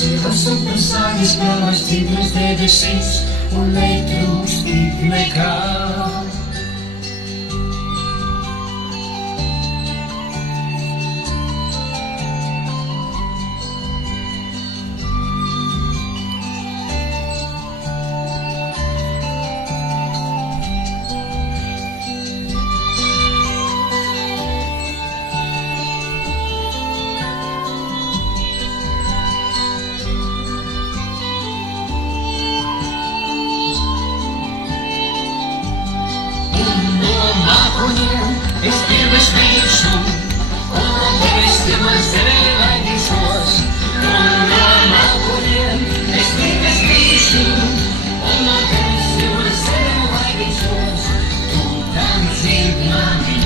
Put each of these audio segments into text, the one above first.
Sīvas upes sāņas pļāvas tīkles debesīs un netrūkstīt nekā. Es pirms mīšu, un no debesīm zemē laidīšos. Un no mākoņiem es pirms mīšu, un no debesīm zemē laidīšos. Tu tam dzird mani,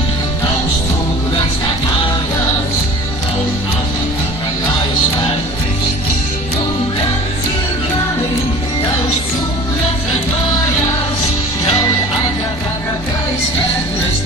tavs cūkurans kā mājās, tavs apakājs vērtīs. Tu tam dzird mani, tavs cūkurans kā mājās, tavs apakājs vērtīs.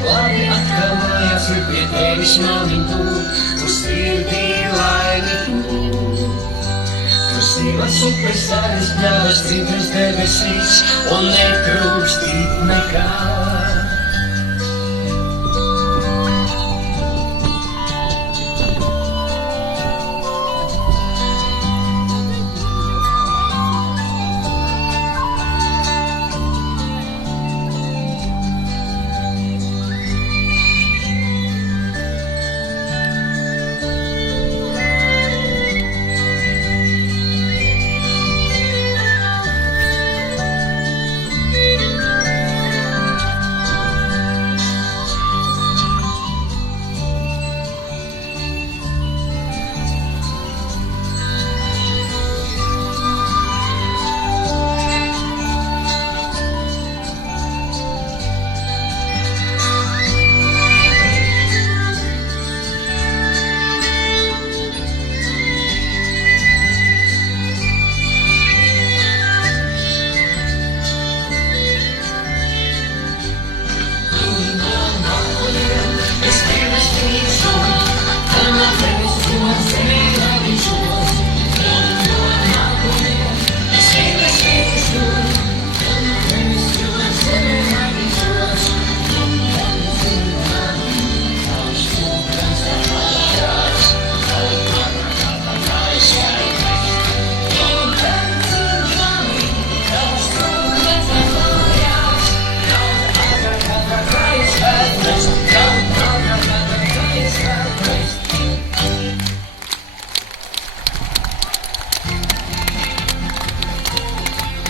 Labi atkalājās ir pie tevis māmiņu, tu sirdī laimi tu. Tu sīvas upes sāļas pļāvas citrus debesīs un netrūkstīt nekā.